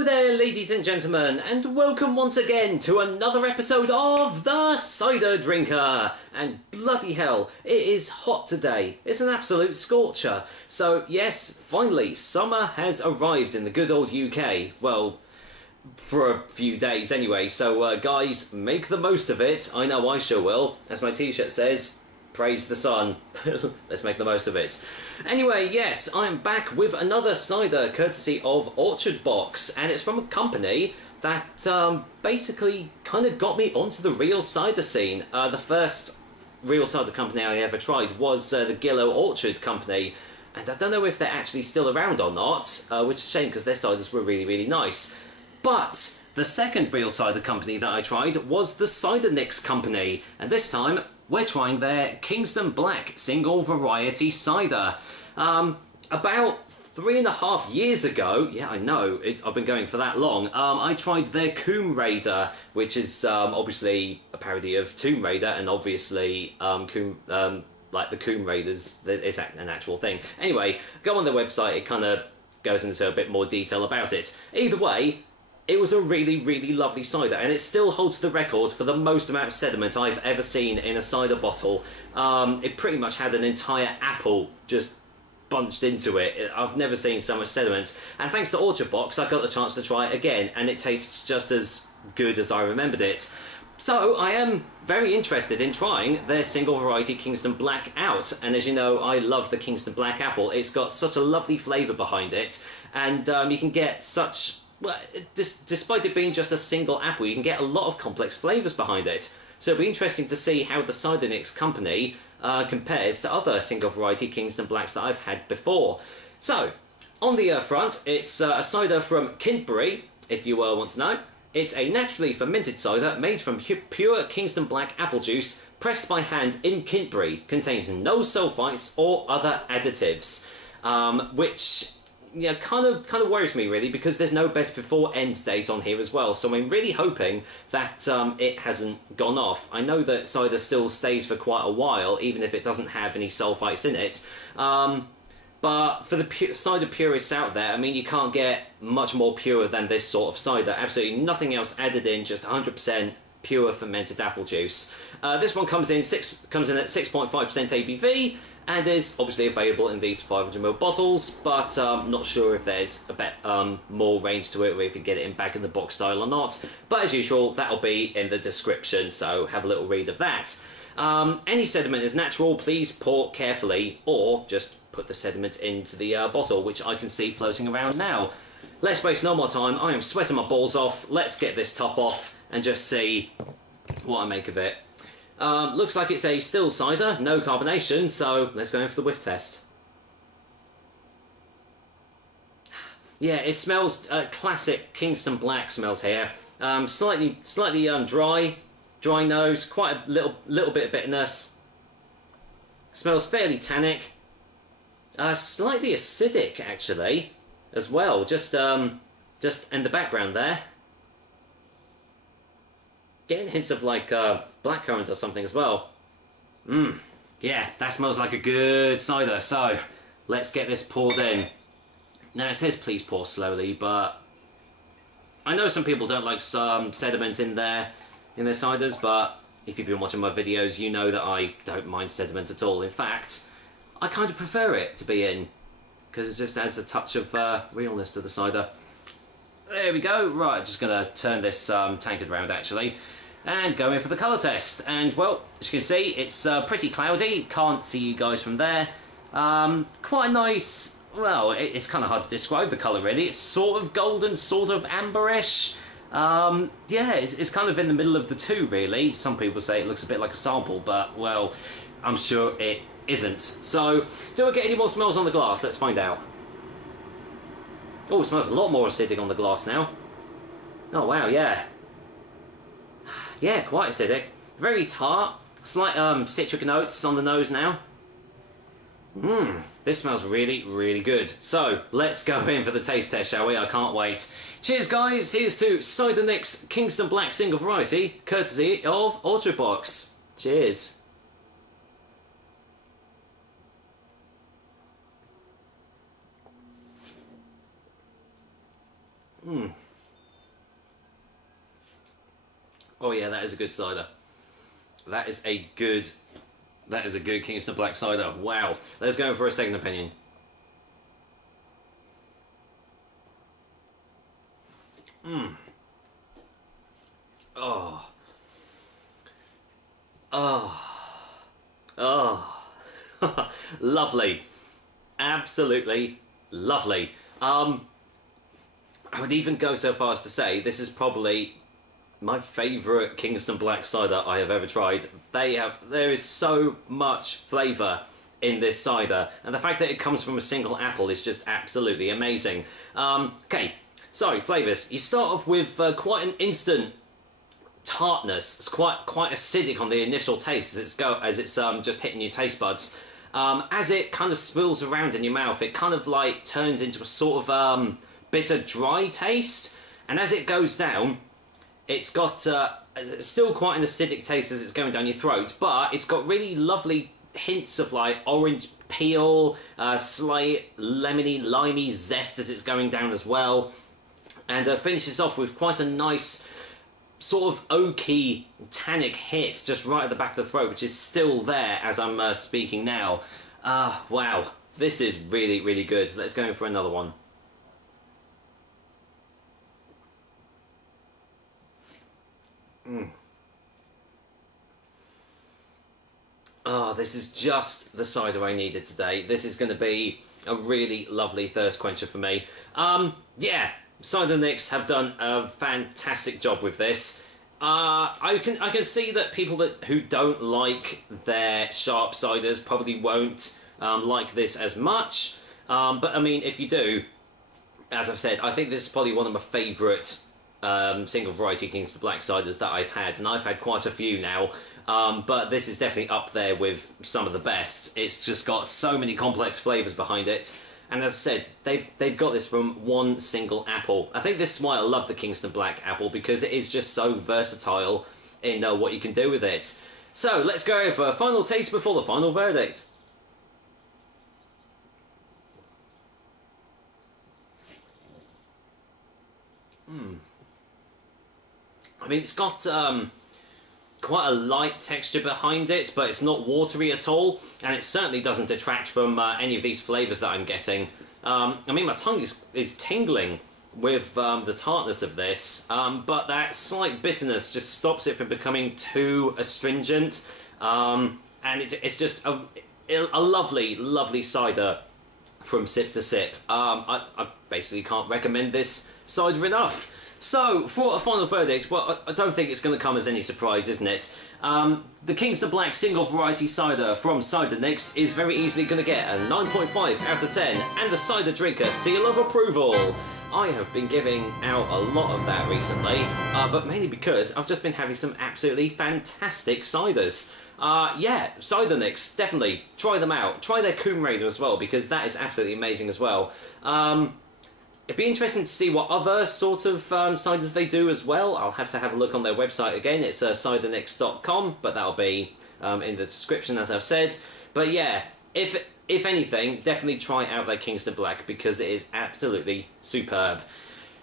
Hello there, ladies and gentlemen, and welcome once again to another episode of The Cider Drinker. And bloody hell, it is hot today. It's an absolute scorcher. So yes, finally, summer has arrived in the good old UK. Well, for a few days anyway, so guys, make the most of it. I know I sure will. As my t-shirt says, praise the sun. Let's make the most of it. Anyway, yes, I'm back with another cider courtesy of Orchard Box, and it's from a company that basically kind of got me onto the real cider scene. The first real cider company I ever tried was the Gillow Orchard Company, and I don't know if they're actually still around or not, which is a shame because their ciders were really, really nice. But the second real cider company that I tried was the Ciderniks Company, and this time we're trying their Kingston Black single variety cider. About 3.5 years ago, yeah I know, I've been going for that long, I tried their Tomb Raider, which is obviously a parody of Tomb Raider, and obviously like the Tomb Raiders is an actual thing. Anyway, go on their website, it kind of goes into a bit more detail about it. Either way, it was a really, really lovely cider, and it still holds the record for the most amount of sediment I've ever seen in a cider bottle. It pretty much had an entire apple just bunched into it. I've never seen so much sediment, and thanks to Orchard Box I got the chance to try it again, and it tastes just as good as I remembered it. So I am very interested in trying their single variety Kingston Black out, and as you know, I love the Kingston Black apple. It's got such a lovely flavour behind it, and you can get such... Well, despite it being just a single apple, you can get a lot of complex flavours behind it. So it'll be interesting to see how the Ciderniks Company compares to other single variety Kingston Blacks that I've had before. So, on the front, it's a cider from Kintbury, if you want to know. It's a naturally fermented cider made from pure Kingston Black apple juice, pressed by hand in Kintbury. Contains no sulfites or other additives, which... yeah, kind of worries me really, because there's no best before end date on here as well, so I'm really hoping that it hasn't gone off. I know that cider still stays for quite a while, even if it doesn't have any sulfites in it, but for the cider purists out there, I mean, you can't get much more pure than this sort of cider. Absolutely nothing else added in, just 100% pure fermented apple juice. This one comes in at 6.5% ABV, and is obviously available in these 500ml bottles, but not sure if there's a bit more range to it, or if you get it in bag-in-the-box style or not. But as usual, that'll be in the description, so have a little read of that. Any sediment is natural, please pour carefully, or just put the sediment into the bottle, which I can see floating around now. Let's waste no more time, I am sweating my balls off, let's get this top off and just see what I make of it. Looks like it's a still cider, no carbonation, so let's go in for the whiff test. Yeah, it smells classic Kingston Black smells here. Slightly dry nose, quite a little bit of bitterness. Smells fairly tannic. Slightly acidic actually, as well. Just in the background there. Getting hints of like blackcurrant or something as well. Yeah, that smells like a good cider. So let's get this poured in. Now it says please pour slowly, but I know some people don't like some sediment in their ciders, but if you've been watching my videos, you know that I don't mind sediment at all. In fact, I kind of prefer it to be in, because it just adds a touch of realness to the cider. There we go. Right, just gonna turn this tankard round actually, and go in for the colour test. And well, as you can see, it's pretty cloudy, can't see you guys from there. Quite a nice, well, it's kind of hard to describe the colour really. It's sort of golden, sort of amberish. Yeah, it's kind of in the middle of the two really. Some people say it looks a bit like a sample, but well, I'm sure it isn't. So, do I get any more smells on the glass? Let's find out. Oh, it smells a lot more acidic on the glass now. Oh wow, yeah. Yeah, quite acidic. Very tart. Slight citric notes on the nose now. This smells really, really good. So, let's go in for the taste test, shall we? I can't wait. Cheers, guys. Here's to Ciderniks Kingston Black Single Variety, courtesy of Orchard Box. Cheers. Oh yeah, that is a good cider. That is a good Kingston Black cider. Wow. Let's go for a second opinion. Oh. Oh. Oh. Lovely. Absolutely lovely. I would even go so far as to say this is probably my favourite Kingston Black cider I have ever tried. There is so much flavour in this cider, and the fact that it comes from a single apple is just absolutely amazing. Okay, so flavours. You start off with quite an instant tartness. It's quite acidic on the initial taste as it's just hitting your taste buds. As it kind of spills around in your mouth, it kind of like turns into a sort of bitter, dry taste, and as it goes down, it's got still quite an acidic taste as it's going down your throat, but it's got really lovely hints of like orange peel, slight lemony, limey zest as it's going down as well, and finishes off with quite a nice sort of oaky, tannic hit just right at the back of the throat, which is still there as I'm speaking now. Wow, this is really, really good. Let's go in for another one. Oh, this is just the cider I needed today. This is going to be a really lovely thirst quencher for me. Yeah, Ciderniks have done a fantastic job with this. I can see that people who don't like their sharp ciders probably won't like this as much. But I mean, if you do, as I've said, I think this is probably one of my favourite single variety Kingston Black ciders that I've had, and I've had quite a few now. But this is definitely up there with some of the best. It's just got so many complex flavours behind it. And as I said, they've got this from one single apple. I think this is why I love the Kingston Black apple, because it is just so versatile in what you can do with it. So let's go for a final taste before the final verdict. I mean, it's got quite a light texture behind it, but it's not watery at all, and it certainly doesn't detract from any of these flavours that I'm getting. I mean, my tongue is tingling with the tartness of this, but that slight bitterness just stops it from becoming too astringent, and it's just a lovely, lovely cider from sip to sip. I basically can't recommend this cider enough. So, for a final verdict, well, I don't think it's going to come as any surprise, isn't it? The Kingston Black single variety cider from Ciderniks is very easily going to get a 9.5 out of 10, and the Cider Drinker seal of approval. I have been giving out a lot of that recently, but mainly because I've just been having some absolutely fantastic ciders. Yeah, Ciderniks, definitely, try them out. Try their Coombe Raider as well, because that is absolutely amazing as well. It'd be interesting to see what other sort of ciders they do as well. I'll have to have a look on their website again. It's ciderniks.com, but that'll be in the description, as I've said. But yeah, if anything, definitely try out their Kingston Black, because it is absolutely superb.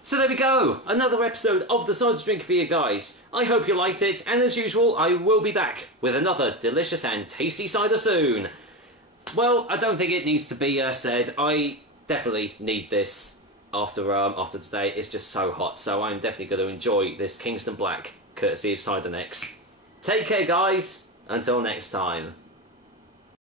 So there we go, another episode of the Cider Drinker for you guys. I hope you liked it, and as usual, I will be back with another delicious and tasty cider soon. Well, I don't think it needs to be said. I definitely need this. After today, it's just so hot, so I'm definitely going to enjoy this Kingston Black, courtesy of Ciderniks. Take care, guys. Until next time.